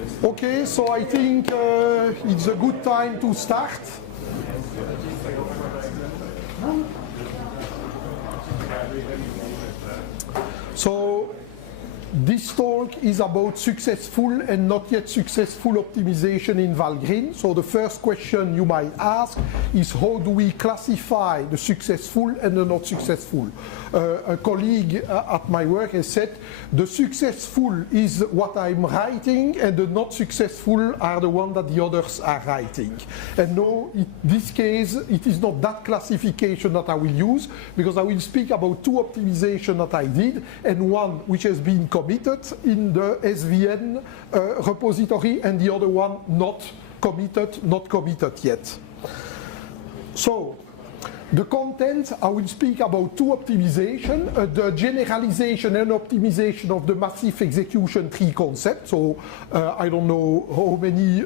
Okay, so I think it's a good time to start. So this talk is about successful and not yet successful optimization in Valgrind. So the first question you might ask is, how do we classify the successful and the not successful? A colleague at my work has said the successful is what I'm writing and the not successful are the one that the others are writing. And no, in this case it is not that classification that I will use, because I will speak about two optimizations that I did and one which has been committed in the SVN repository and the other one not committed yet. So the content, I will speak about two optimization, the generalization and optimization of the massive execution tree concept. So I don't know how many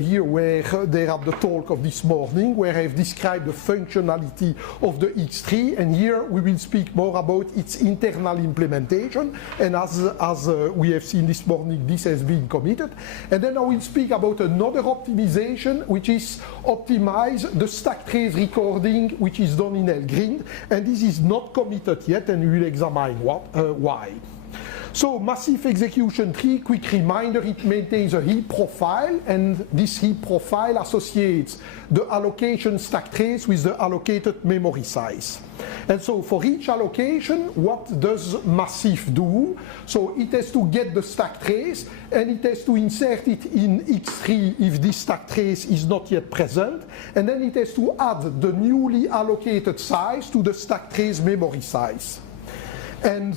here were there at the talk of this morning where I've described the functionality of the X tree, and here we will speak more about its internal implementation, and as we have seen this morning, this has been committed. And then I will speak about another optimization, which is optimize the stack trace recording which is done in Valgrind, and this is not committed yet, and we will examine why. So massive execution tree, quick reminder, it maintains a heap profile, and this heap profile associates the allocation stack trace with the allocated memory size. And so for each allocation, what does massive do? So it has to get the stack trace and it has to insert it in X3 if this stack trace is not yet present, and then it has to add the newly allocated size to the stack trace memory size. And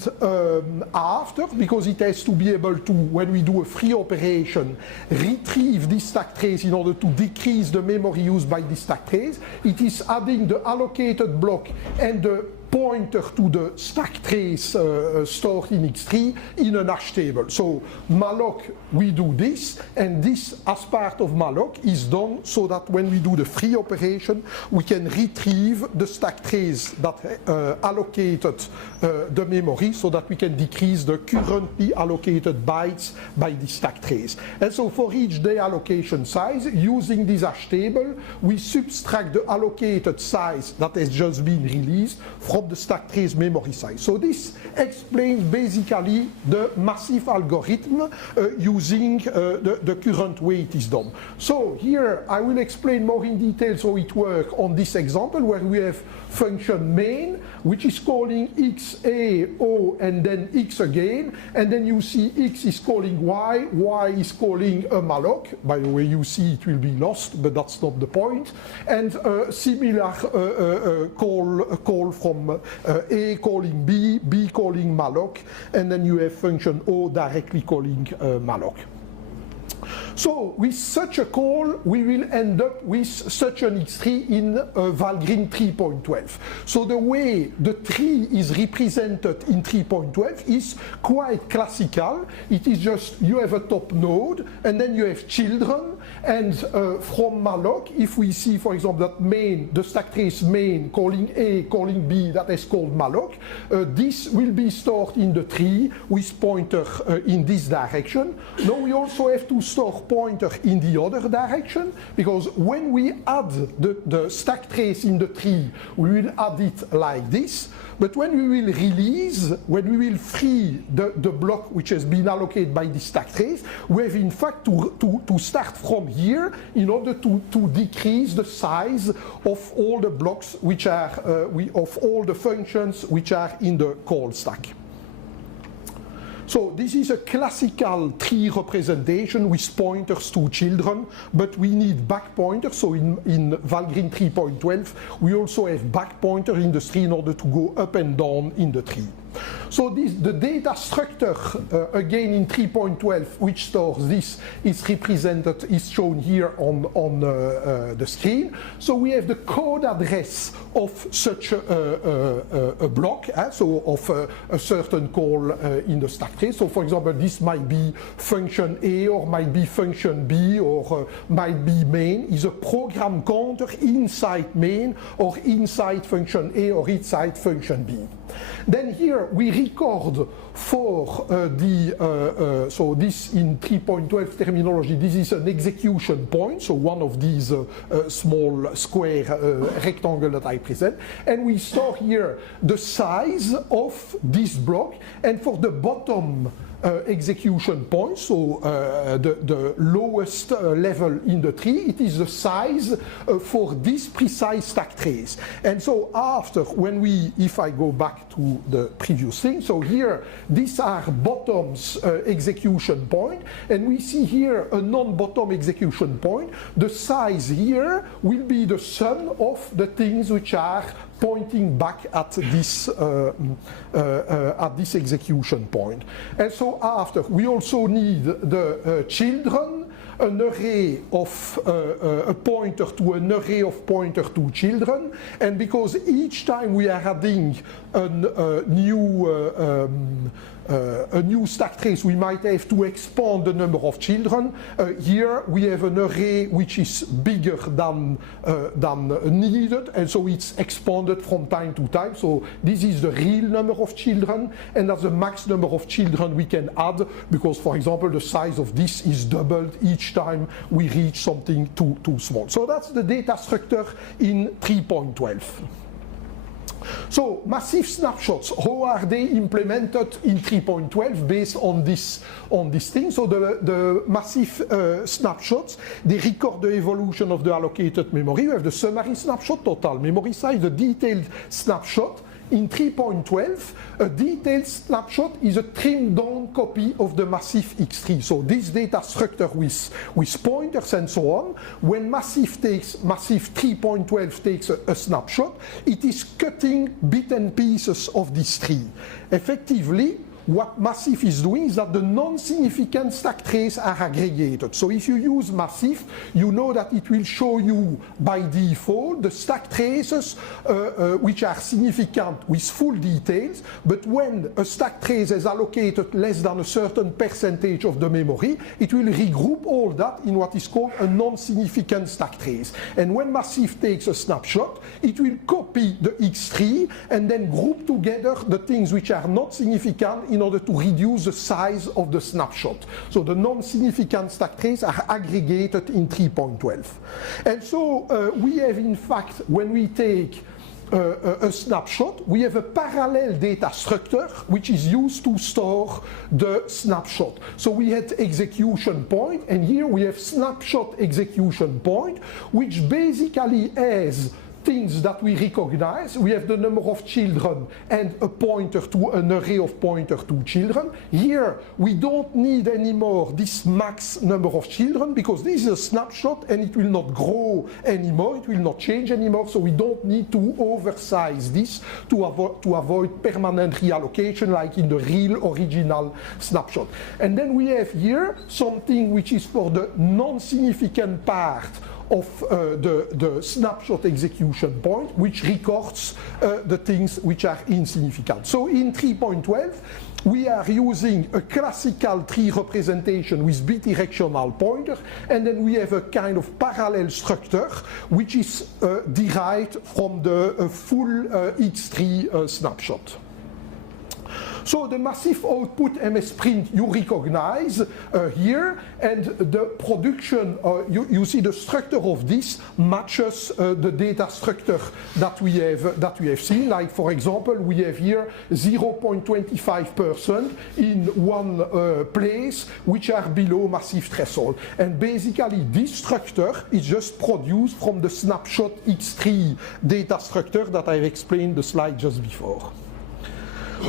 after, because it has to be able to, when we do a free operation, retrieve this stack trace in order to decrease the memory used by this stack trace, it is adding the allocated block and the pointer to the stack trace stored in X3 in an hash table. So malloc, we do this, and this as part of malloc is done so that when we do the free operation, we can retrieve the stack trace that allocated the memory, so that we can decrease the currently allocated bytes by the stack trace. And so for each day allocation size, using this hash table, we subtract the allocated size that has just been released from the stack trace memory size. So this explains basically the massive algorithm using the current way it is done. So here I will explain more in detail how it works on this example, where we have function main, which is calling x, a, o, and then x again, and then you see x is calling y is calling a malloc. By the way, you see it will be lost, but that's not the point. And similar call from a calling b, b calling malloc, and then you have function o directly calling malloc. So with such a call, we will end up with such an X3 in Valgrind 3.12. So the way the tree is represented in 3.12 is quite classical. It is just you have a top node, and then you have children, and from malloc, if we see, for example, that main, the stack trace main calling A, calling B, that is called malloc, this will be stored in the tree with pointer in this direction. Now we also have to store pointer in the other direction, because when we add the stack trace in the tree, we will add it like this. But when we will release, when we will free the block which has been allocated by the stack trace, we have in fact to start from here in order to decrease the size of all the blocks which are, of all the functions which are in the call stack. So this is a classical tree representation with pointers to children, but we need back pointers. So in Valgrind 3.12, we also have back pointer in the tree in order to go up and down in the tree. So the data structure, again in 3.12, which stores this, is shown here on the screen. So we have the code address of such a block, so of a certain call in the stack trace. So for example, this might be function A, or might be function B, or might be main, is a program counter inside main, or inside function A, or inside function B. Then here we record for so this in 3.12 terminology, this is an execution point, so one of these small square rectangle that I present, and we store here the size of this block, and for the bottom execution point, so the lowest level in the tree, it is the size for this precise stack trace. And so after, if I go back to the previous thing, so here these are bottoms execution point, and we see here a non-bottom execution point. The size here will be the sum of the things which are pointing back at this execution point. And so after, we also need the children, an array of a pointer to an array of pointer to children, and because each time we are adding a new stack trace, we might have to expand the number of children. Here we have an array which is bigger than needed, and so it's expanded from time to time. So this is the real number of children, and that's the max number of children we can add, because, for example, the size of this is doubled each time we reach something too small. So that's the data structure in 3.12. So massive snapshots, how are they implemented in 3.12 based on this thing? So the massive snapshots, they record the evolution of the allocated memory. You have the summary snapshot, total memory size, the detailed snapshot. In 3.12, a detailed snapshot is a trimmed down copy of the massive X3. So this data structure with pointers and so on, when massive 3.12 takes a snapshot, it is cutting bits and pieces of this tree. Effectively, what massive is doing is that the non-significant stack traces are aggregated. So if you use massive, you know that it will show you by default the stack traces which are significant with full details, but when a stack trace is allocated less than a certain percentage of the memory, it will regroup all that in what is called a non-significant stack trace. And when massive takes a snapshot, it will copy the X3 and then group together the things which are not significant in order to reduce the size of the snapshot. So the non-significant stack traces are aggregated in 3.12. And so we have, in fact, when we take a snapshot, we have a parallel data structure which is used to store the snapshot. So we had execution point, and here we have snapshot execution point, which basically has things that we recognize. We have the number of children and a pointer to an array of pointer to children. Here we don't need anymore this max number of children because this is a snapshot and it will not grow anymore, it will not change anymore, so we don't need to oversize this to avoid permanent reallocation like in the real original snapshot. And then we have here something which is for the non-significant part of the snapshot execution point, which records the things which are insignificant. So in 3.12, we are using a classical tree representation with bidirectional pointer, and then we have a kind of parallel structure which is derived from the full X3 snapshot. So the massive output MSprint you recognize here, and the production, you see the structure of this matches the data structure that we have seen. Like, for example, we have here 0.25% in one place which are below massive threshold. And basically this structure is just produced from the snapshot X3 data structure that I've explained the slide just before.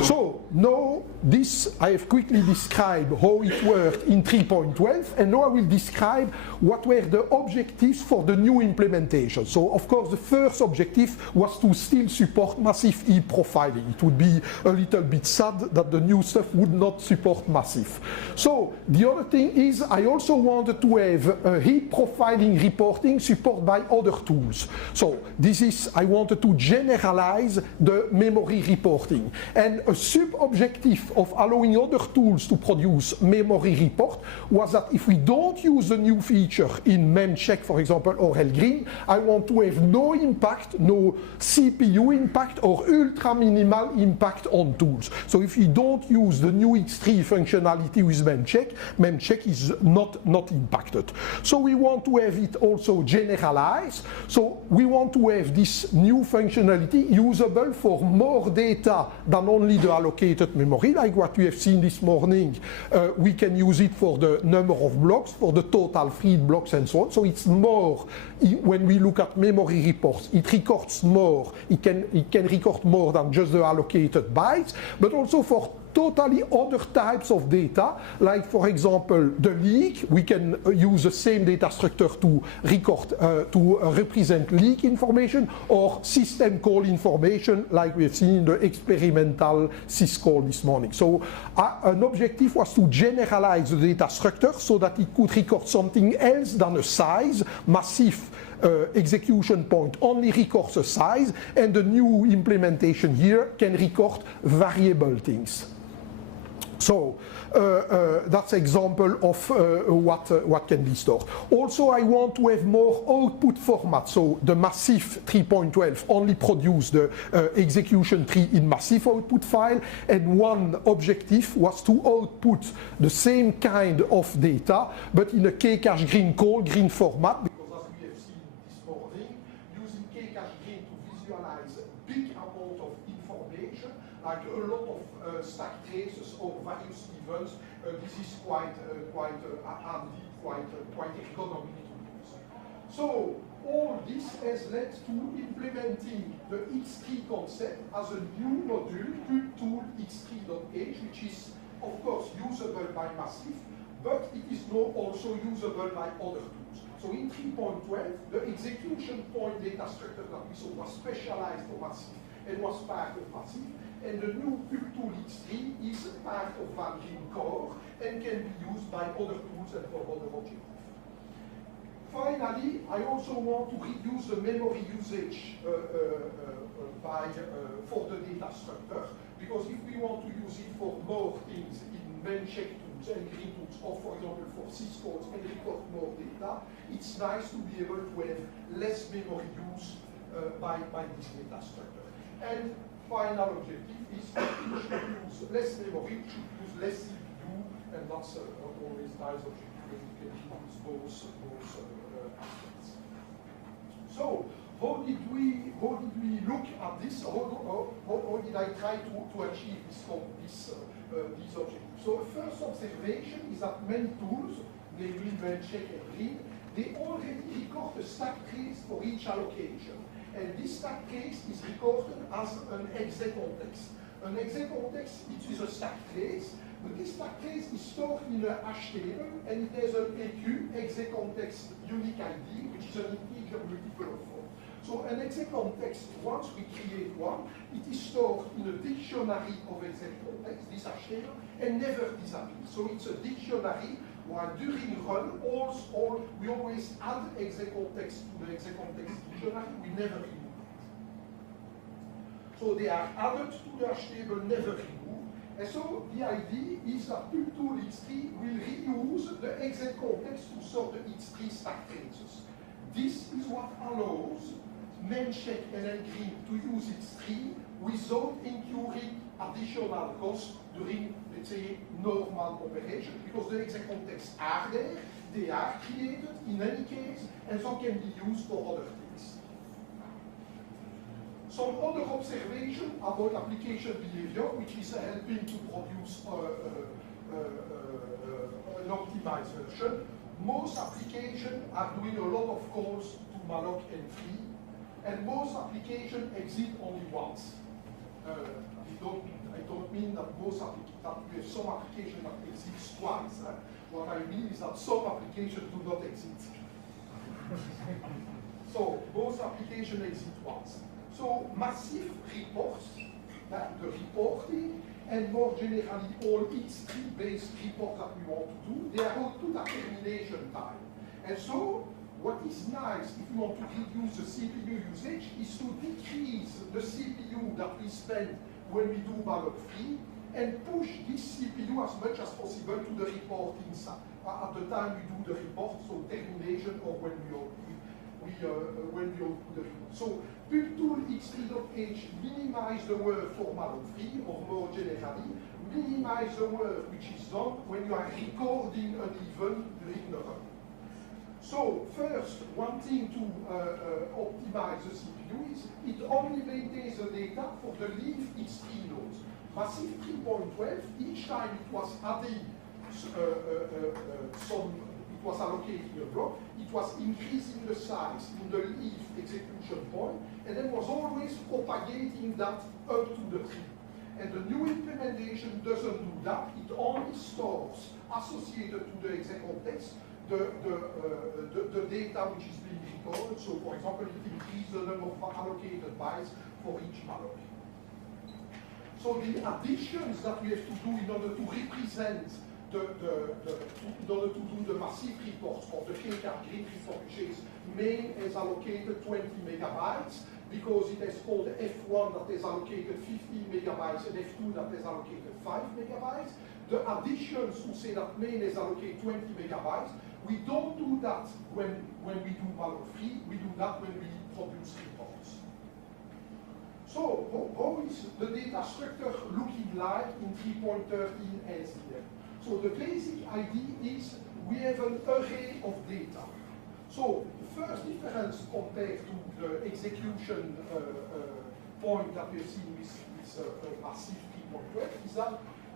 So now this I have quickly described how it worked in 3.12, and now I will describe what were the objectives for the new implementation. So of course the first objective was to still support massive e-profiling. It would be a little bit sad that the new stuff would not support massive. So the other thing is I also wanted to have e-profiling reporting supported by other tools. So this is, I wanted to generalize the memory reporting. And a objective of allowing other tools to produce memory report was that if we don't use the new feature in memcheck, for example, or LGRIN, I want to have no impact, no CPU impact or ultra minimal impact on tools. So if we don't use the new X3 functionality with memcheck, memcheck is not impacted. So we want to have it also generalized. So we want to have this new functionality usable for more data than only the allocated memory, like what we have seen this morning. We can use it for the number of blocks, for the total freed blocks and so on. So it's more, when we look at memory reports, it records more, it can record more than just the allocated bytes, but also for totally other types of data, like for example the leak. We can use the same data structure to record, to represent leak information or system call information, like we have seen in the experimental syscall this morning. So an objective was to generalize the data structure so that it could record something else than a size. Massive execution point only records a size, and the new implementation here can record variable things. So that's an example of what can be stored. Also, I want to have more output format. So the massif 3.12 only produce the execution tree in massif output file, and one objective was to output the same kind of data, but in a K-cache green call, green format. Because as we have seen this morning, using K-cache green to visualize a big amount of information, like a lot of stack traces or various events, this is quite handy, quite ergonomic to use. So all this has led to implementing the X3 concept as a new module, tool X3.h, which is of course usable by Massif, but it is now also usable by other tools. So in 3.12, the execution point data structure that we saw was specialized for Massif and was part of Massif. And the new tool X3 is part of Valgrind core and can be used by other tools and for other objectives. Finally, I also want to reduce the memory usage for the data structure, because if we want to use it for more things in memcheck tools and green tools, or for example for syscalls and record more data, it's nice to be able to have less memory use by this data structure. And final objective is to use less memory, to use less CPU, and that's always nice objective when you can use both aspects. So how did we look at this? How did I try to achieve these objectives? So the first observation is that many tools, namely memcheck and green, they already record a stack trace for each allocation. And this stack trace is recorded as an exec context. An exec context, it is a stack trace, but this stack trace is stored in a hash table, and it has an EQ, exec context unique ID, which is an integer multiple of 4. So an exec context, once we create one, it is stored in a dictionary of exec context, this hash table, and never disappears. So it's a dictionary, while during run, we always add exec context to the exec context dictionary, we never remove it. So they are added to the hash table, never removed. And so the idea is that tool X3 will reuse the exec context to sort the X3 stack traces. This is what allows memcheck and LGRIN to use X3 without incurring additional costs during, let's say, normal operation, because the exec contexts are there, they are created in any case, and so can be used for other things. Some other observation about application behavior, which is helping to produce an optimized version. Most applications are doing a lot of calls to malloc and free, and most applications exit only once. I don't mean that we have some application that exits twice. What I mean is that some applications do not exit. So most applications exit once. So Massif reports, the reporting, and more generally all X3-based reports that we want to do, they are all put at termination time. And so what is nice if you want to reduce the CPU usage is to decrease the CPU that we spend when we do malloc free, and push this CPU as much as possible to the reporting side. At the time we do the report, so termination or when we output the report. So PubTool X3.h minimize the work for malloc-free, or more generally, minimize the work which is done when you are recording an event during the run. So first, one thing to optimize the CPU is it only maintains the data for the leaf X3 nodes. Massive 3.12, each time it was adding it was allocating a block, it was increasing the size in the leaf execution point, and then was always propagating that up to the tree. And the new implementation doesn't do that, it only stores associated to the exec context the data which is being recorded. So for example, it increases the number of allocated bytes for each malloc. So the additions that we have to do in order to represent in order to do the massive reports of the K-card grid report, which is main has allocated 20 megabytes, because it has called F1 that has allocated 15 megabytes and F2 that has allocated 5 megabytes. The additions who say that main has allocated 20 megabytes, we don't do that when we do malloc-free, we do that when we produce reports. So how is the data structure looking like in 3.13 SDF? So the basic idea is we have an array of data. So the first difference compared to the execution point that we have seen with massive 3.12 is that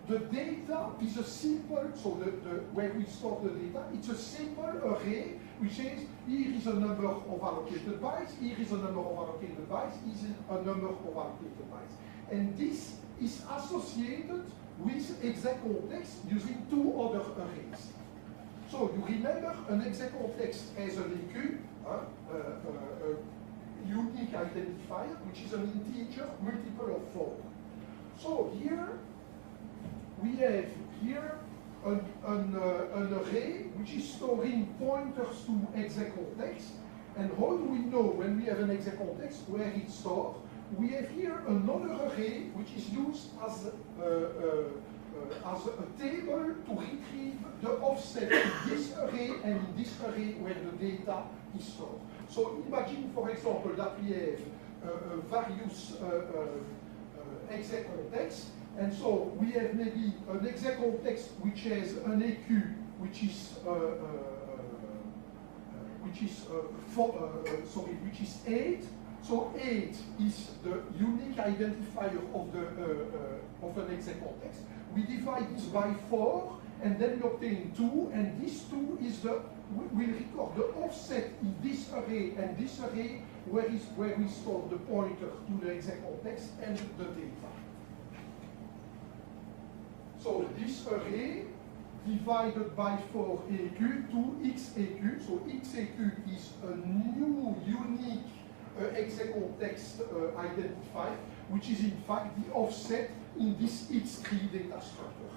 the data is a simple, so where we store the data, it's a simple array which says here is a number of allocated bytes, here is a number of allocated bytes, here is a number of allocated bytes. And this is associated with exec context using two other arrays. So you remember an exec context as an EQ, unique identifier, which is an integer multiple of 4. So here we have here an array which is storing pointers to exec context. And how do we know when we have an exec context where it's stored? We have here another array which is used as a table to retrieve the offset in this array and in this array where the data is stored. So imagine, for example, that we have various exec contexts, and so we have maybe an exec context which has an EQ which is 8. So 8 is the unique identifier of an exec context. We divide this by 4, and then we obtain 2, and this 2 is we'll record the offset in this array and this array where we store the pointer to the exec context and the data. So this array divided by 4 EQ to XEQ. So XEQ is a new unique exec context identifier, which is in fact the offset in this X3 data structure.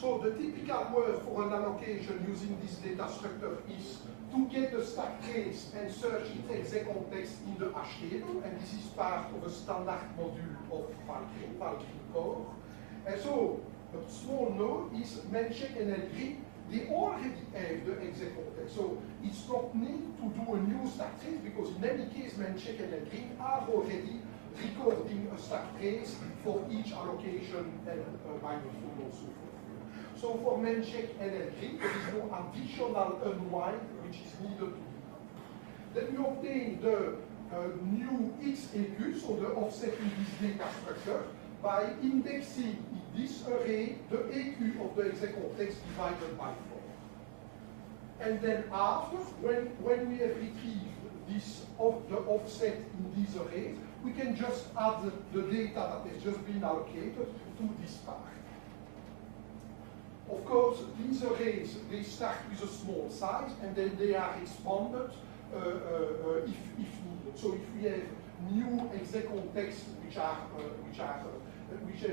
So the typical word for an allocation using this data structure is to get the stack trace and search its exec context in the hash table, and this is part of a standard module of Valgrind core. And so a small note is Mencheck and Elgrid. They already have the exec context, so it's not need to do a new stack trace, because in any case Mencheck and Elgrid are already recording a stack trace for each allocation and mindful and so forth. So for Mencheck and Elgrid, there is no additional unwind which is needed to do. Then we obtain the new XEQ, so the offset in this data structure, by indexing in this array the EQ of the exec context divided by 4. And then after, when we have retrieved the offset in these arrays, we can just add the data that has just been allocated to this part. Of course, these arrays, they start with a small size, and then they are expanded if needed. So if we have new exec contexts which have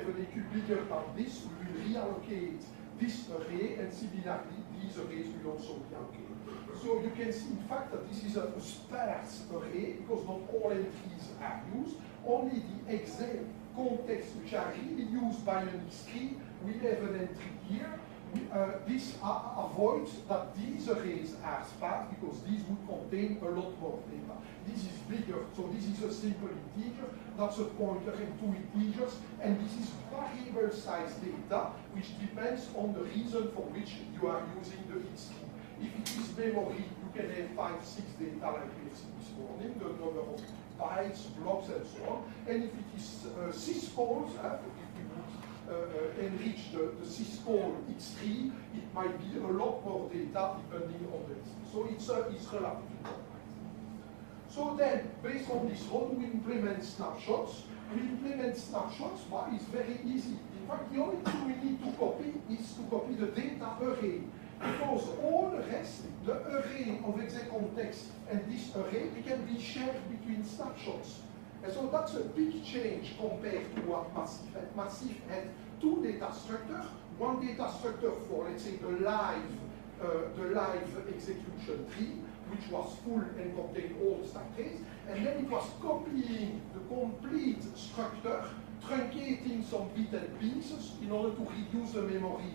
an EQ bigger than this, we will reallocate this array, and similarly, these arrays will also be allocated. So you can see, in fact, that this is a sparse array, because not all entries are used. Only the exec contexts which are really used by an X3, we have an entry here. This avoids that these arrays are sparse because these would contain a lot more data. This is bigger, so this is a simple integer, that's a pointer and two integers, and this is variable size data, which depends on the reason for which you are using the X3. If it is memory, you can have 5, 6 data like we have seen this morning, the number of bytes, blocks, and so on. And if it is syspoles, if we would enrich the syspole X3, it might be a lot more data depending on the X3. So it's relatively complex. So then, based on this, how do we implement snapshots? We implement snapshots, but it's very easy. In fact, the only thing we need to copy is to copy the data array. Because all the rest, the array of exec context and this array, they can be shared between snapshots. And so that's a big change compared to what Massif had. Massif had two data structures, one data structure for, let's say, the live execution tree, which was full and contained all the stack trace, and then it was copying the complete structure, truncating some bit and pieces in order to reduce the memory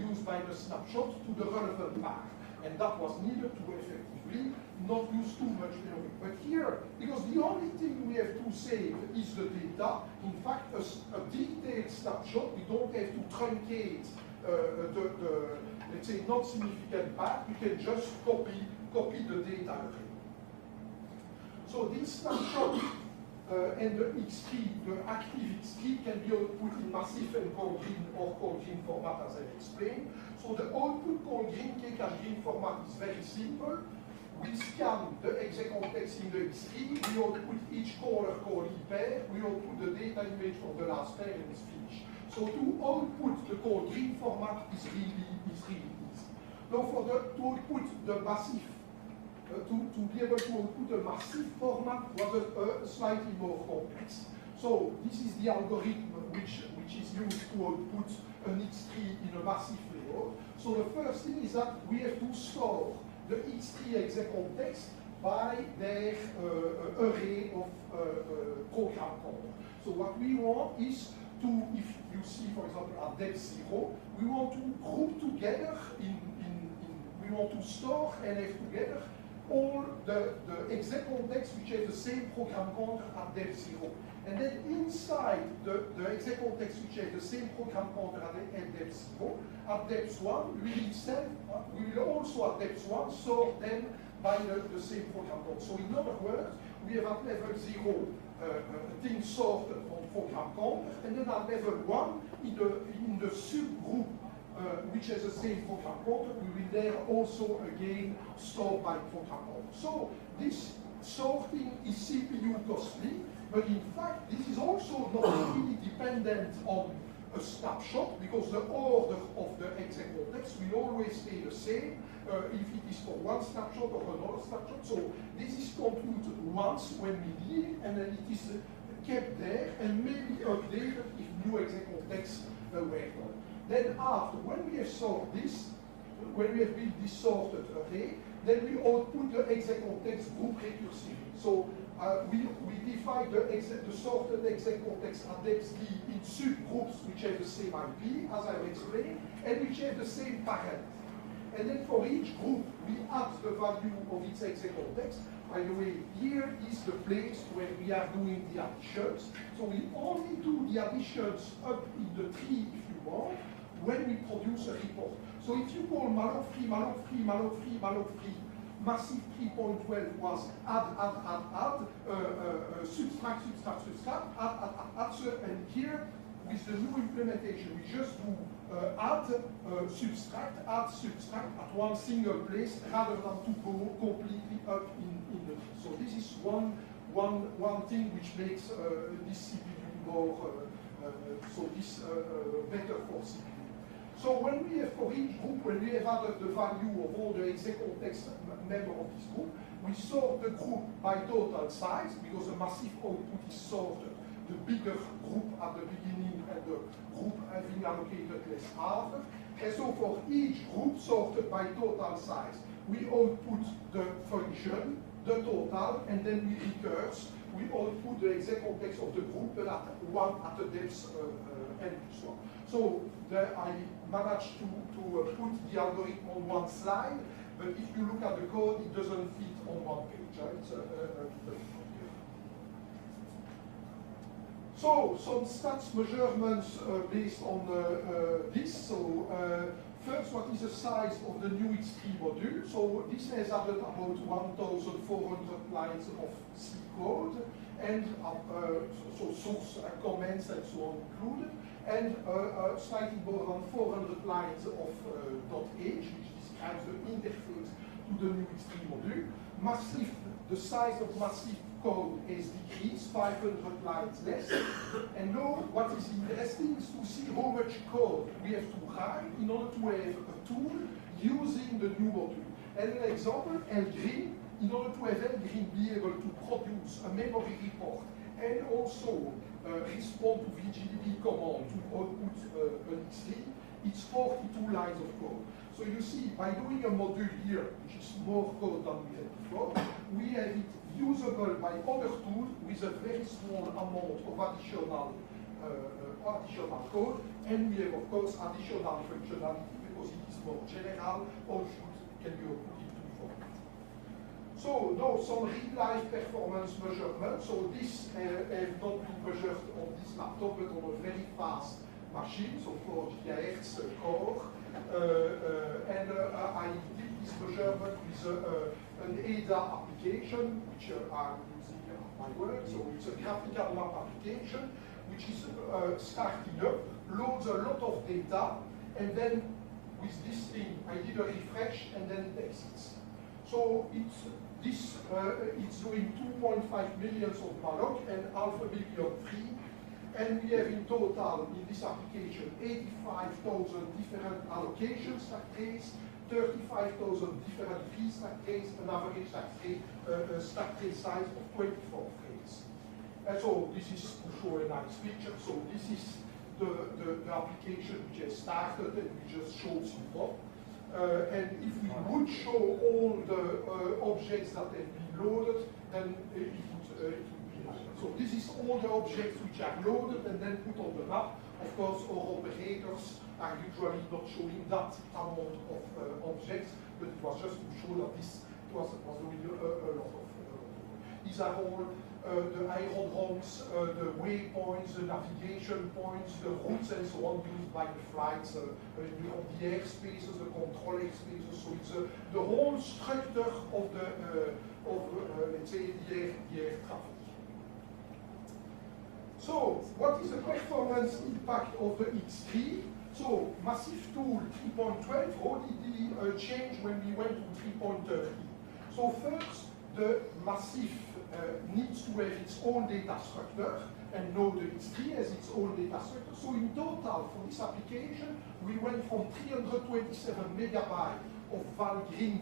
used by the snapshot to the relevant part. And that was needed to effectively not use too much memory. But here, because the only thing we have to save is the data, in fact, a detailed snapshot, we don't have to truncate the let's say, not significant part, we can just copy the data array. So this snapshot and the X3, the active X3, can be output in Massif and Colgreen or Colgreen format, as I explained. So the output Colgreen, Cake and Green format is very simple. We scan the exec context in the X3, we output each caller callee pair, we output the data image from the last pair, and it's finished. So to output the Colgreen format is really easy. Now to output the Massif, to be able to output a Massif format was slightly more complex. So this is the algorithm which is used to output an X3 in a Massif layout. So the first thing is that we have to store the X3 exec context by their array of program counters. So what we want is to, if you see, for example, at depth 0, we want to group together we want to store and have together all the exec context which have the same program counter at depth 0. And then inside the exec context which have the same program counter at depth 0, at depth 1, we will also at depth 1 sort them by the same program counter. So in other words, we have at level 0 things sorted on program counter, and then at level 1 in the subgroup which has the same program counter, we will there also again store by program counter. So this sorting is CPU costly, but in fact this is also not really dependent on a snapshot, because the order of the exec context will always stay the same if it is for one snapshot or another snapshot. So this is computed once when we need it, and then it is kept there and maybe updated if new exec context were done. Then after, when we have sorted this, when we have built this sorted array, then we output the exec context group recursively. So we divide the sorted exec context at depth D in subgroups which have the same IP, as I've explained, and which have the same parent. And then for each group, we add the value of its exec context. By the way, here is the place where we are doing the additions. So we only do the additions up in the tree, if you want, when we produce a report. So if you call malloc free, malloc free, malloc free, malloc free, Massif 3.12 was add, subtract, and here with the new implementation, we just do add, subtract at one single place rather than to go completely up in the tree. So this is one thing which makes this CPU more, better for CPU. So when we have, for each group, when we have added the value of all the exec context member of this group, we sort the group by total size, because the Massif output is sorted, the bigger group at the beginning and the group having allocated less after. And so for each group sorted by total size, we output the function, the total, and then we recurse we output the exact context of the group, but at one at the depth n plus 1. So I managed to put the algorithm on one slide, but if you look at the code, it doesn't fit on one page. It's so some stats measurements based on this. So first, what is the size of the new X3 module? So this has added about 1,400 lines of C code, and so source comments and so on included, and slightly more than 400 lines of .h, which describes the interface to the new X3 module. Massive, the size of massive code has decreased, 500 lines less. And now what is interesting is to see how much code we have to write in order to have a tool using the new module. And an example, LGRIN, in order to have LGRIN be able to produce a memory report and also respond to VGDB command to output an X3, it's 42 lines of code. So you see, by doing a module here, which is more code than we had before, we have it usable by other tools with a very small amount of additional code, and we have, of course, additional functionality because it is more general, or can be output in two formats. So now some real-life performance measurements. So this have not been measured on this laptop, but on a very fast machine, so 4 GHz core. And I did this measurement with an ADA application, which I'm using at my work. So it's a graphical map application, which is starting up, loads a lot of data, and then with this thing, I did a refresh, and then it exits. So it's doing 2.5 million of malloc and 500,000 free. And we have in total, in this application, 85,000 different allocations stack trace, 35,000 different free stack trace, an average stack trace size of 24 frames. And so this is to show a nice picture. So this is the application which has started, and we just shows you what. And if we would show all the objects that have been loaded, then it would so this is all the objects which are loaded and then put on the map. Of course, our operators are usually not showing that amount of objects, but it was just to show that this was doing a lot of. These are all the aerodromes, the waypoints, the navigation points, the routes and so on used by the flights, the airspaces, the control airspaces. So it's the whole structure of the let's say the air traffic. So, what is the performance impact of the X3? So, Massive Tool 3.12, how did the change when we went to 3.30? So first, the Massive needs to have its own data structure, and now the X3 has its own data structure. So in total, for this application, we went from 327 megabytes of Valgrind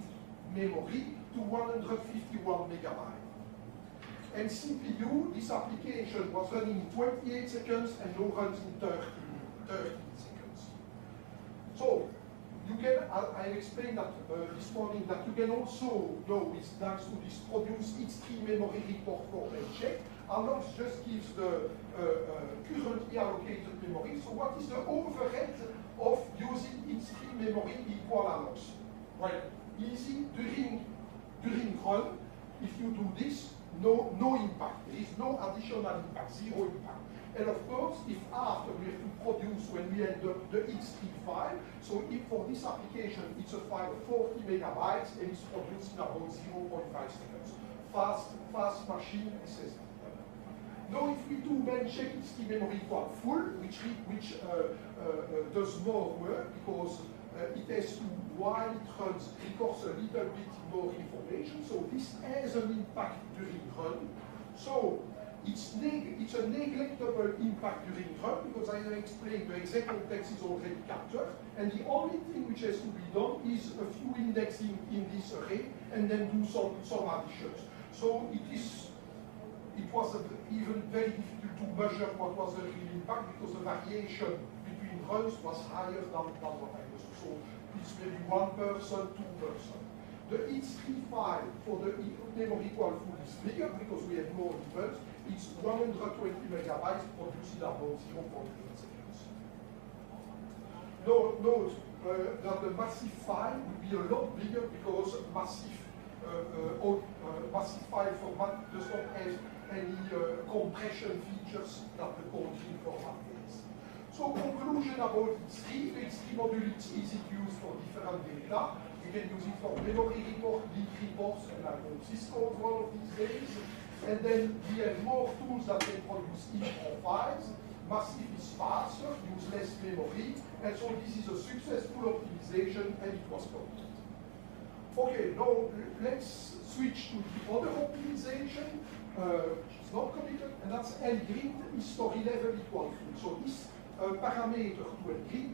memory to 151 megabytes. And CPU, this application was running in 28 seconds and now runs in 13 seconds. So you can, I explained that this morning, that you can also know, thanks to this, produce X3 memory report for check. Allox just gives the currently allocated memory. So what is the overhead of using X3 memory equal Allox? Well, easy, during run, if you do this, no impact. There is no additional impact, zero impact. And of course, if after we have to produce when we end up the X3 file, so if for this application it's a file of 40 megabytes and it's produced in about 0.5 seconds. Fast machine SSD. Now if we do then check X3 memory equal full, which does more work because it has to, while it runs, records a little bit more information. So this has an impact during run. So it's a neglectable impact during run because as I explained, the exact context is already captured. And the only thing which has to be done is a few indexing in this array and then do some additions. So it was even very difficult to measure what was the real impact because the variation between runs was higher than what I was. So it's maybe 1%, 2%. the H3 file for the memory equal full is bigger because we have more events. It's 120 megabytes produced in about 0.8 seconds. Note that the massive file will be a lot bigger because massive file format does not have any compression features that the Coldream format has. So conclusion about H3, the H3 module is easy to use for different data. You can use it for memory report, leak reports, and I hope Cisco one of these days. And then we have more tools that can produce image files. Massive is faster, use less memory, and so this is a successful optimization, and it was complete. Okay, now let's switch to the other optimization, which is not committed, and that's LGRID history level equal full. So this parameter to LGRID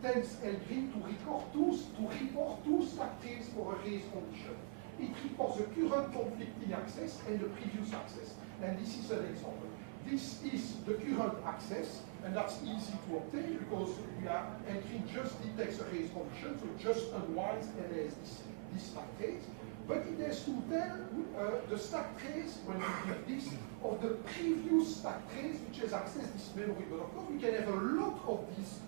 tells LGRID to report two stack traces for a race condition. It reports the current conflicting access and the previous access, and this is an example. This is the current access, and that's easy to obtain because we are entering just detects a race condition, so just unwinds and has this stack trace. But it has to tell the stack trace, when we give this, of the previous stack trace which has accessed this memory. But of course, we can have a lot of these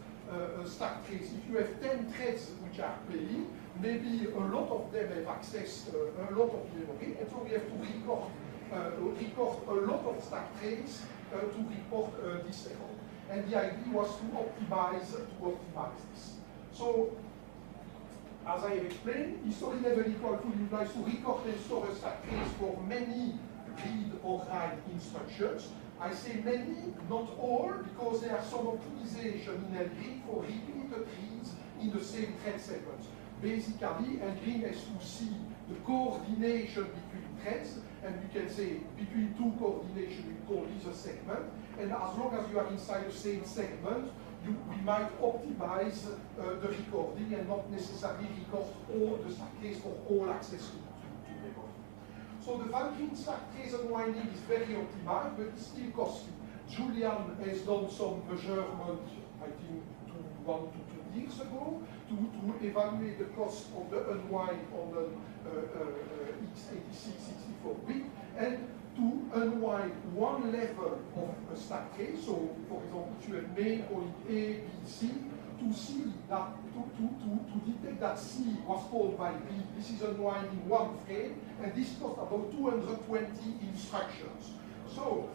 stack traces. If you have 10 threads which are playing, maybe a lot of them have accessed a lot of memory, and so we have to record a lot of stack traces to report this error. And the idea was to optimize this. So, as I have explained, history level equal full implies to record and store a stack trace for many read or write instructions. I say many, not all, because there are some optimization in LGRID for repeated reads in the same thread segments. Basically, LGRID has to see the coordination between threads, and we can say between two coordination we call this a segment, and as long as you are inside the same segment, we might optimize the recording and not necessarily record all the stack trace for all access to memory. So the Valgrind stack trace unwinding is very optimized, but it's still costly. Julian has done some measurement, I think, 1 to 2 years ago, to evaluate the cost of the unwind on an x86 64-bit, and to unwind one level of a stack trace. So, for example, if you have main calling A, B, C, to see that, to detect that C was called by B, this is unwinding one frame, and this costs about 220 instructions. So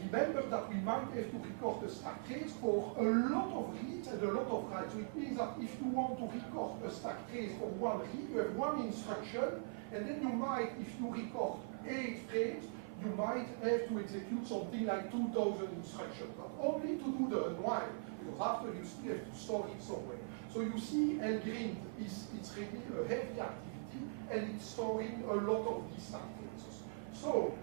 remember that we might have to record the stack trace for a lot of reads and a lot of writes. So it means that if you want to record a stack trace for one read, you have one instruction, and then you might, if you record 8 frames, you might have to execute something like 2,000 instructions, but only to do the unwind, because after you still have to store it somewhere. So you see, LGRID it's really a heavy activity, and it's storing a lot of these stack traces. So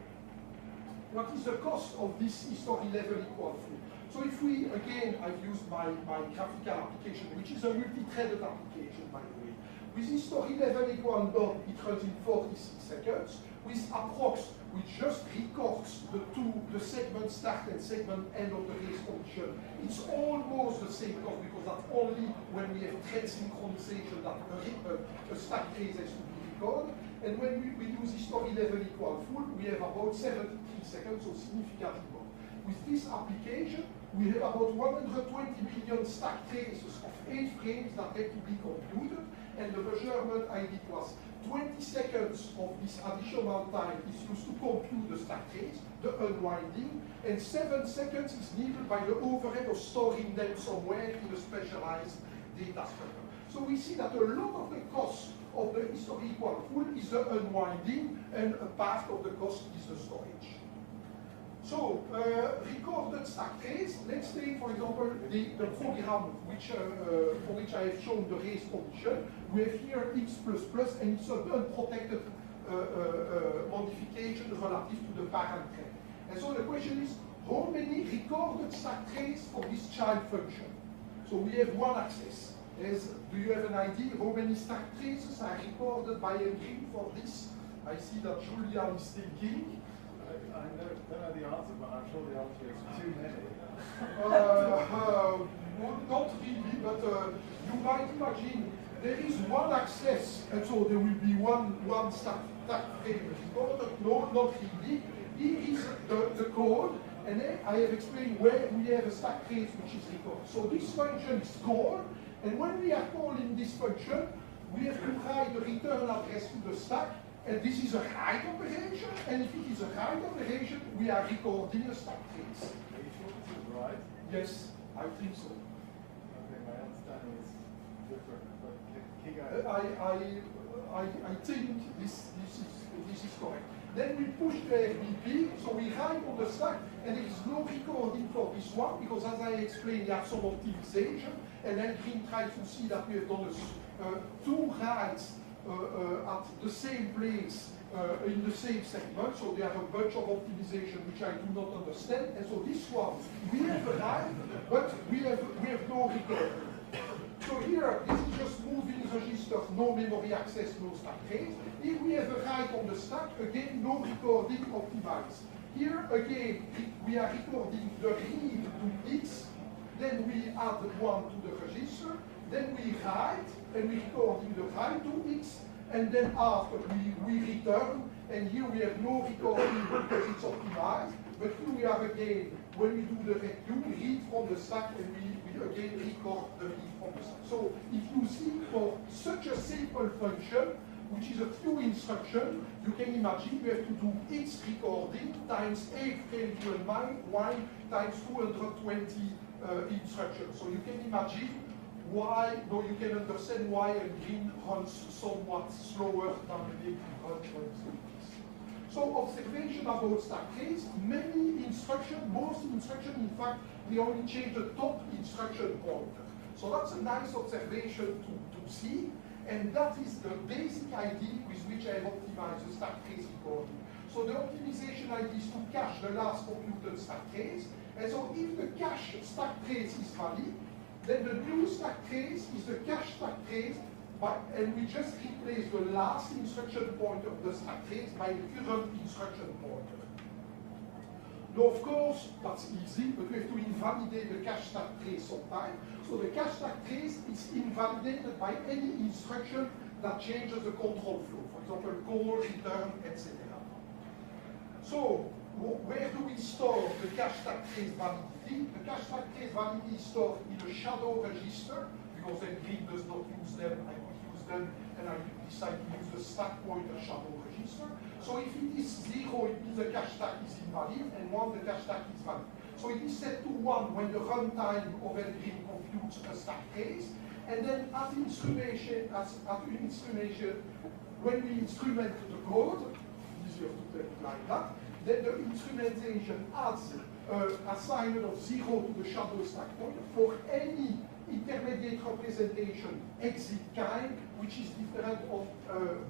what is the cost of this history level equal full? So if we, again, I've used my graphical application, which is a multi-threaded application, by the way. With history level equal none, it runs in 46 seconds. With approx, which just records the segment start and segment end of the race condition, it's almost the same cost, because that's only when we have thread synchronization that a stack trace has to be recorded. And when we use history level equal full, we have about 73 seconds, so significantly more. With this application, we have about 120 million stack traces of 8 frames that have to be computed, and the measurement I did was 20 seconds of this additional time is used to compute the stack trace, the unwinding, and 7 seconds is needed by the overhead of storing them somewhere in a specialized data structure. So we see that a lot of the cost of the history equal full is the unwinding, and a part of the cost is the storage. So, recorded stack trace, let's take, for example, the program for which I have shown the race condition. We have here X++, and it's an unprotected modification relative to the parent thread. And so the question is, how many recorded stack trace for this child function? So we have one access. Do you have an idea how many stack traces are recorded by LGRID for this? I see that Julian is thinking. I don't know the answer, but I'm sure the answer is too many. Not really, but you might imagine there is one access, and so there will be one stack frame recorded. No, not really. Here is the code, and then I have explained where we have a stack trace which is recorded. So this function is called, and when we are calling this function, we have to write the return address to the stack, and this is a write operation, and if it is a write operation, we are recording a stack trace. Are you sure this is right? Yes, I think so. Okay, my understanding is different, but can I think this is correct. Then we push the RBP, so we write on the stack, and there is no recording for this one, because as I explained, you have some optimization, and then Green tries to see that we have done two writes at the same place in the same segment, so they have a bunch of optimization which I do not understand, and so this one, we have a write, but we have no record. So here, this is just moving registers, no memory access, no stack trace. Here we have a write on the stack, again, no recording optimized. Here, again, we are recording the read to X, then we add 1 to the register, then we write, and we recording the write to X, and then after we return, and here we have no recording because it's optimized, but here we have again, when we do the read from the stack, and we again record the read from the stack. So if you see for such a simple function, which is a few instructions, you can imagine you have to do X recording times 8 KQ and Y times 220 instructions. So you can imagine why, no, you can understand why a Green runs somewhat slower than a Green runs. So observation about stack trace, many instructions, most instructions, in fact, we only change the top instruction pointer. So that's a nice observation to see, and that is the basic idea with which I have optimized the stack trace recording. So the optimization idea is to cache the last computed stack trace, and so if the cache stack trace is valid, then the new stack trace is the cache stack trace, and we just replace the last instruction pointer of the stack trace by the current instruction pointer. Now, of course, that's easy, but we have to invalidate the cache stack trace sometime. So the cache stack trace is invalidated by any instruction that changes the control flow. For example, call, return, etc. So, where do we store the cache stack trace validity? The cache stack trace validity is stored in a shadow register, because then Green does not use them, I could use them, and I decide to use the stack pointer shadow register. So if it is 0, it means the cache stack is invalid, and 1, the cache stack is valid. So it is set to 1 when the runtime of Green computes a stack trace, and then at instrumentation, when we instrument the code, easier to tell it like that, then the instrumentation adds assignment of 0 to the shadow stack pointer for any intermediate representation exit kind, which is different of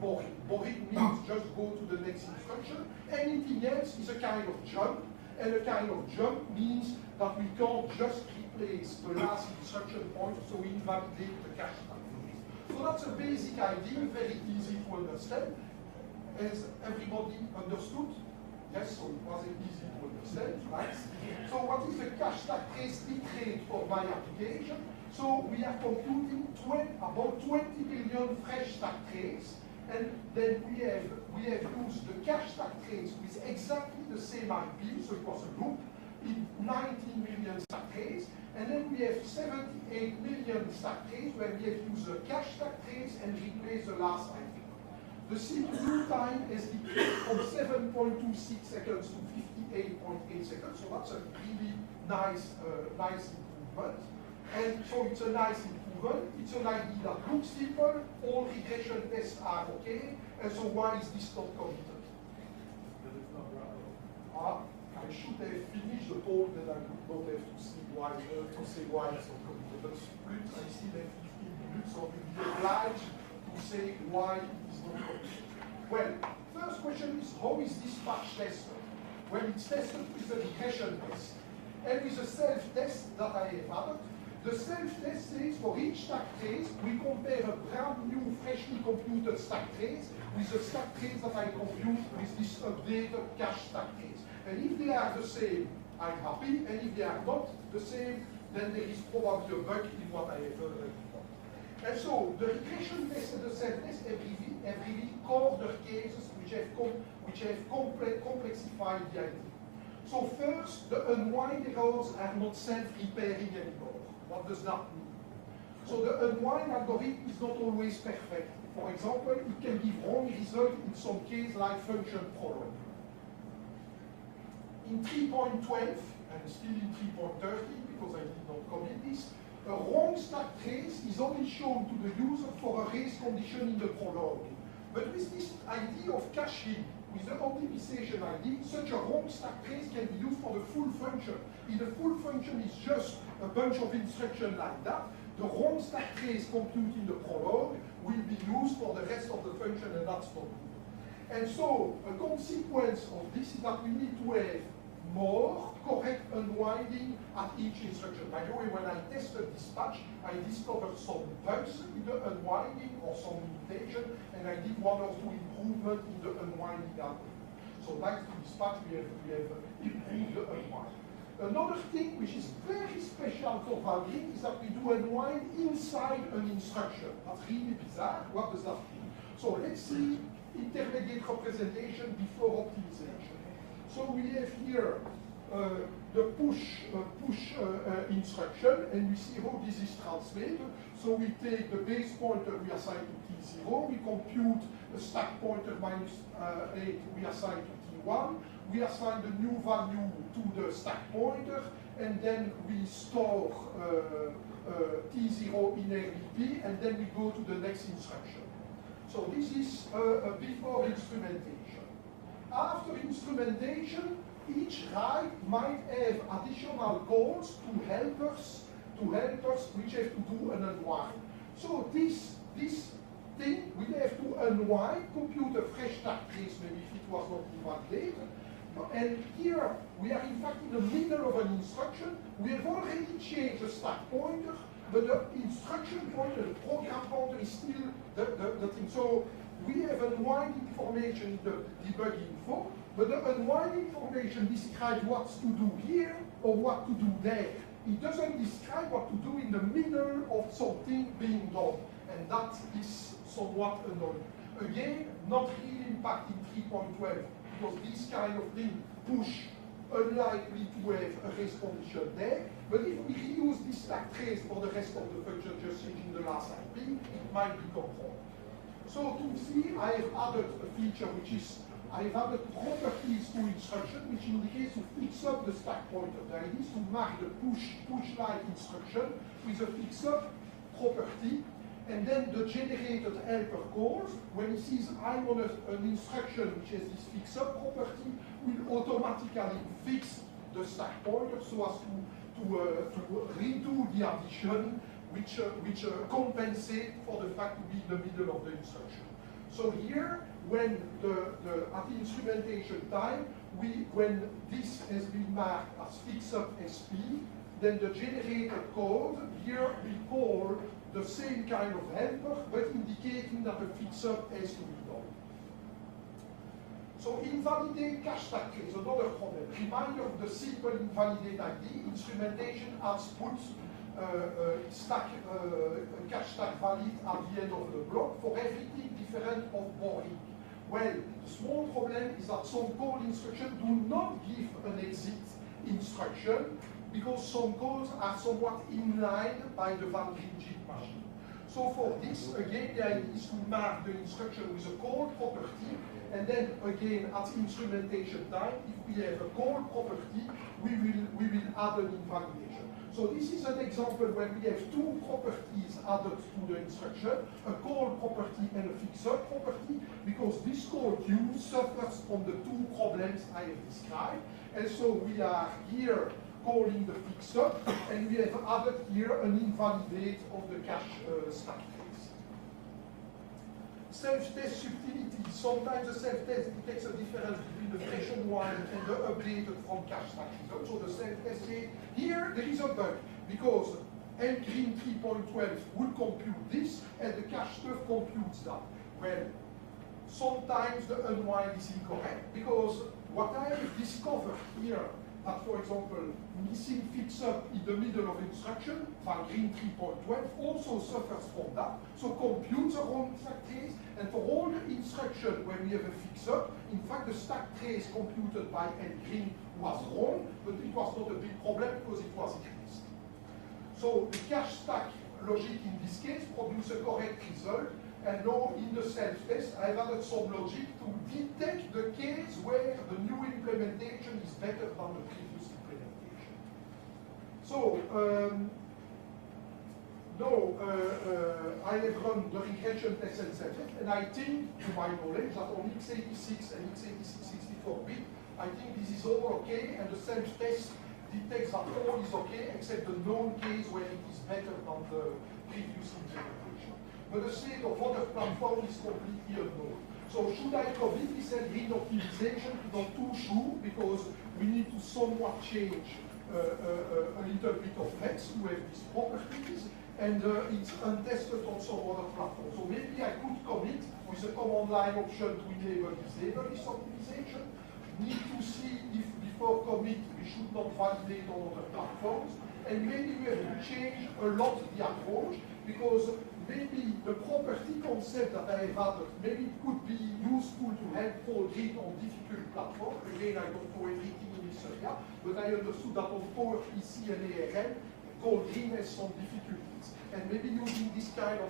boring. Boring means just go to the next instruction. Anything else is a kind of jump, and a kind of jump means that we can't just replace the last instruction pointer, so we invalidate the cache stack. So that's a basic idea, very easy to understand. Has everybody understood? Yes, so it wasn't easy to understand, right? So what is the cache stack trace bit rate for my application? So we are computing about 20 billion fresh stack trace, and then we have used the cache stack trace with exactly the same IP, so it was a loop, in 19 million stack trace, and then we have 78 million stack trace where we have used the cache stack trace and replaced the last IP. The CPU time has decreased from 7.26 seconds to 58.8 seconds, so that's a really nice improvement. And so it's a nice improvement. It's an idea that looks simple, all regression tests are okay, and so why is this not committed? Because it's not right. I should have finished the talk, then I would not have to say why it's not committed. But I still have 15 minutes, so I will be obliged to say why it is not committed. Well, first question is, how is this patch tested? Well, it's tested with the regression test. And with the self-test that I have added, the self-test says for each stack trace, we compare a brand new, freshly computed stack trace with the stack trace that I compute with this updated cache stack trace. And if they are the same, I'm happy, and if they are not the same, then there is probably a bug in what I have done. And so the regression test and the self-test have revealed corner cases which have complexified the idea. So first, the unwind errors are not self-repairing anymore. What does that mean? So the unwind algorithm is not always perfect. For example, it can give wrong result in some case like function prolong. In 3.12, and still in 3.13, because I did not commit this, a wrong stack trace is only shown to the user for a race condition in the prologue. But with this idea of caching, with the optimization idea, such a wrong stack trace can be used for the full function. If the full function is just a bunch of instructions like that, the wrong stack trace computed in the prologue will be used for the rest of the function, and that's not good. And so, a consequence of this is that we need to have more correct unwinding at each instruction. By the way, when I tested dispatch, I discovered some bugs in the unwinding or some limitation, and I did one or two improvements in the unwinding algorithm. So thanks to dispatch, we have improved the unwind. Another thing which is very special for Valgrind is that we do unwind inside an instruction. That's really bizarre. What does that mean? So let's see intermediate representation before optimization. So we have here the push instruction, and we see how this is translated. So we take the base pointer we assign to T0, we compute a stack pointer minus 8 we assign to T1, we assign the new value to the stack pointer, and then we store T0 in RBP, and then we go to the next instruction. So this is before instrumentation. After instrumentation, each write might have additional calls to help us which have to do an unwind. So this thing we have to unwind, compute a fresh stack trace, maybe if it was not invalidated. And here we are in fact in the middle of an instruction. We have already changed the stack pointer, but the instruction pointer, the program pointer is still the thing. So we have unwind information in the debug info, but the unwind information describes what to do here or what to do there. It doesn't describe what to do in the middle of something being done, and that is somewhat annoying. Again, not really impacting 3.12, because this kind of thing push unlikely to have a race condition there. But if we reuse this stack trace for the rest of the function just changing the last IP, it might be controlled. So to see, I have added a feature which is, I have added properties to instruction, which indicates to fix up the stack pointer. The idea is to mark the push-like instruction with a fix-up property, and then the generated helper calls, when it sees I'm on an instruction which has this fix-up property, will automatically fix the stack pointer so as to redo the addition, which compensate for the fact to be in the middle of the instruction. So here, when at the instrumentation time, when this has been marked as fix-up SP, then the generated code here we call the same kind of helper, but indicating that the fix-up has to be done. So invalidate cache stack trace, another problem. Reminder of the simple invalidate ID. Instrumentation has put cache stack valid at the end of the block for everything different of boring. Well, the small problem is that some call instructions do not give an exit instruction because some calls are somewhat inlined by the Valgrind JIT machine. So for this, again, the idea is to mark the instruction with a call property, and then again at instrumentation time, if we have a call property, we will add an invalidation. So this is an example where we have two properties added to the instruction, a call property and a fix-up property, because this call queue suffers from the two problems I have described. And so we are here calling the fix-up, and we have added here an invalidate of the cache stack trace. Self-test subtlety. Sometimes the self-test detects a difference between the fresh one and the updated from cache stack result. So the self-test says, here there is a bug, because Valgrind 3.12 will compute this, and the cache stuff computes that. Well, sometimes the unwind is incorrect, because what I have discovered here at, for example, missing fix-up in the middle of instruction, Valgrind 3.12 also suffers from that. So compute the wrong stack trace, and for all the instruction when we have a fix-up, in fact the stack trace computed by Valgrind was wrong, but it was not a big problem because it was increased. So the cache stack logic in this case produces a correct result, and now in the self-test I've added some logic to detect the case where the new implementation is better than the previous implementation. So now I have run the regression test and self-test, and I think, to my knowledge, that on x86 and x86 64-bit, I think this is all okay, and the self-test detects that all is okay, except the known case where it is better than the previous implementation. But the state of other platform is completely unknown. So should I commit this Valgrind optimization? Not too sure, because we need to somewhat change a little bit of heads to have these properties, and it's untested on some other platform. So maybe I could commit with a command line option to disable this optimization. Need to see if before commit we should not validate on other platforms, and maybe we have to change a lot the approach, because maybe the property concept that I have added, maybe it could be useful to help Valgrind on difficult platforms. Again, I don't know everything in this area, but I understood that on PowerPC and ARM, Valgrind has some difficulties. And maybe using this kind of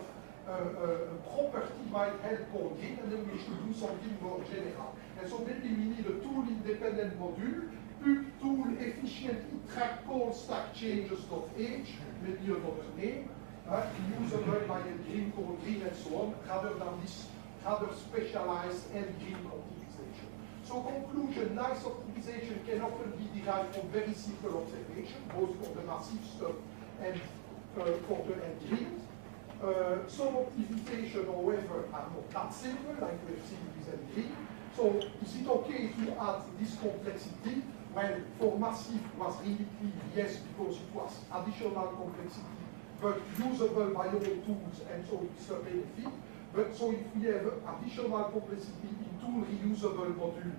property might help Valgrind, and then we should do something more general. And so maybe we need a tool-independent module, tool efficiently track call stack changes.h, maybe another name, usable by Valgrind, Valgrind, and so on, rather than this rather specialized Valgrind optimization. So conclusion, nice optimization can often be derived from very simple observation, both for the massive stuff and for the Valgrind. Some optimization, however, are not that simple, like we've seen with Valgrind. So is it okay to add this complexity? Well, for massive was really clear, yes, because it was additional complexity, but usable by all tools, and so it's a benefit. But so if we have additional complexity in tool reusable module,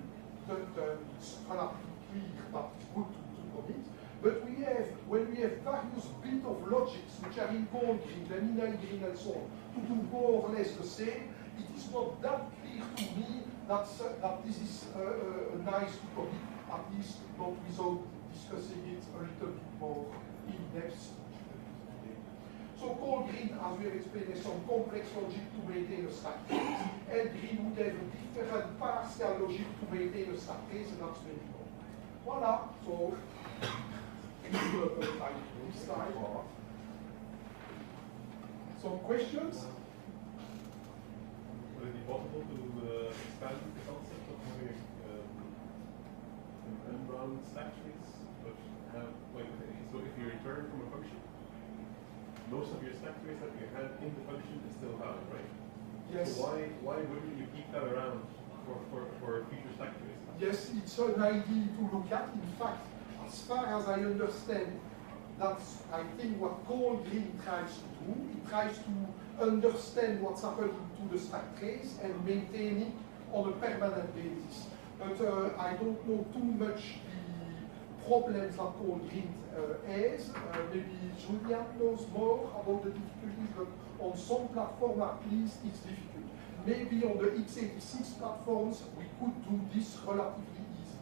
it's relatively clear that it's good to commit. But we have, when we have various bits of logics which are in Valgrind and in Valgrind and so on, to do more or less the same, it is not that clear to me that this is nice to commit, at least not without discussing it a little bit more in depth. So Valgrind, as we have explained, has some complex logic to maintain a stack trace. Valgrind would have a different partial logic to maintain a stack trace, and that's very good. Voila. So this slide. Some questions? Would it be possible to expand the concept of having an unbound stack trace, but have, like, so if you return from a function, most of your stack trace that you had in the function is still valid, right? Yes. So why wouldn't you keep that around for future stack traces? Yes, it's an idea to look at. In fact, as far as I understand, that's, I think, what Valgrind tries to do. It tries to understand what's happening to the stack trace and maintain it on a permanent basis. But I don't know too much the problems that Valgrind has. Maybe Julian knows more about the difficulties, but on some platforms at least it's difficult. Maybe on the x86 platforms we could do this relatively easy.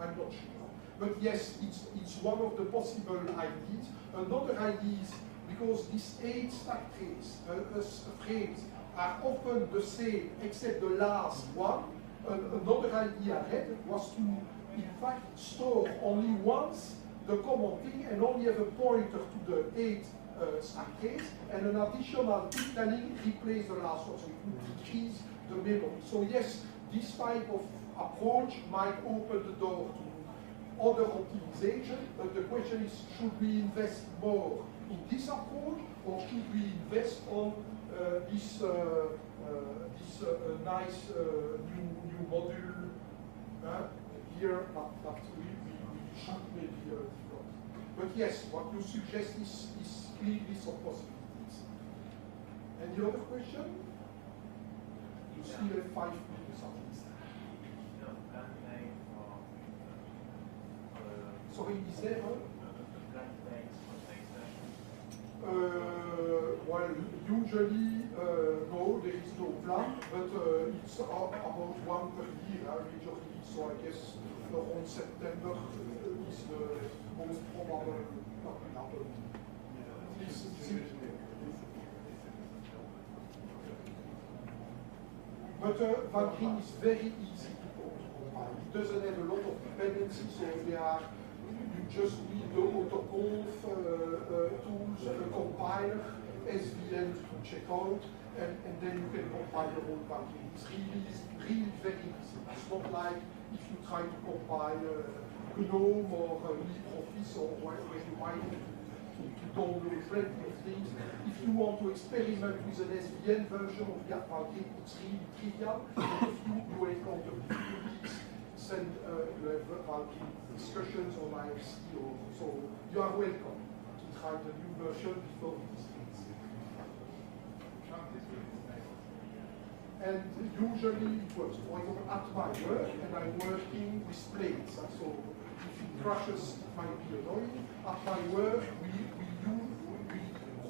I'm not sure. But yes, it's one of the possible ideas. Another idea is because these 8 stack traces frames are often the same except the last one. Another idea I had was to, in fact, store only once the common thing and only have a pointer to the 8 stack trace, and an additional pictaning replace the last one, so it would decrease the memory. So yes, this type of approach might open the door to other optimization, but the question is, should we invest more in this approach, or should we invest on this nice new module here that we should maybe develop? But yes, what you suggest is clearly some possibilities. Any other question? You still have 5 minutes at least. Sorry, is there? Huh? Black bags for next session. Well, usually no, there is no plan, but it's about one per year, majorly. So I guess around September is the most probable that will happen. But Valkyrie is very easy to compile. It doesn't have a lot of dependencies, so you just need the autoconf tools, a compiler, SVN to check out, and then you can compile your own Valkyrie. It's really very easy. It's not like if you try to compile GNOME or LibreOffice or where you might need to download plenty of things. If you want to experiment with an SVN version of Valkyrie, it's really trivial. If you encounter difficulties, send you have Valkyrie discussions on IRC, so you are welcome to try the new version before it is released. And usually it works. For example, at my work, and I'm working with plates, so if it crashes, it might be annoying. At my work, we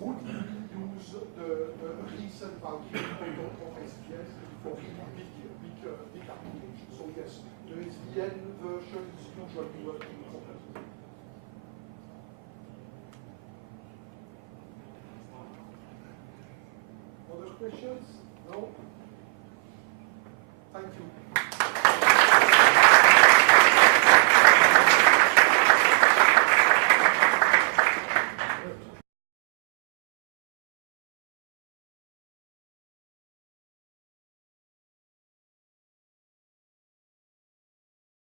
routinely use the recent Valkyrie of SVN for really big applications. So yes, the SVN version is usually working properly. Other questions? No? Thank you.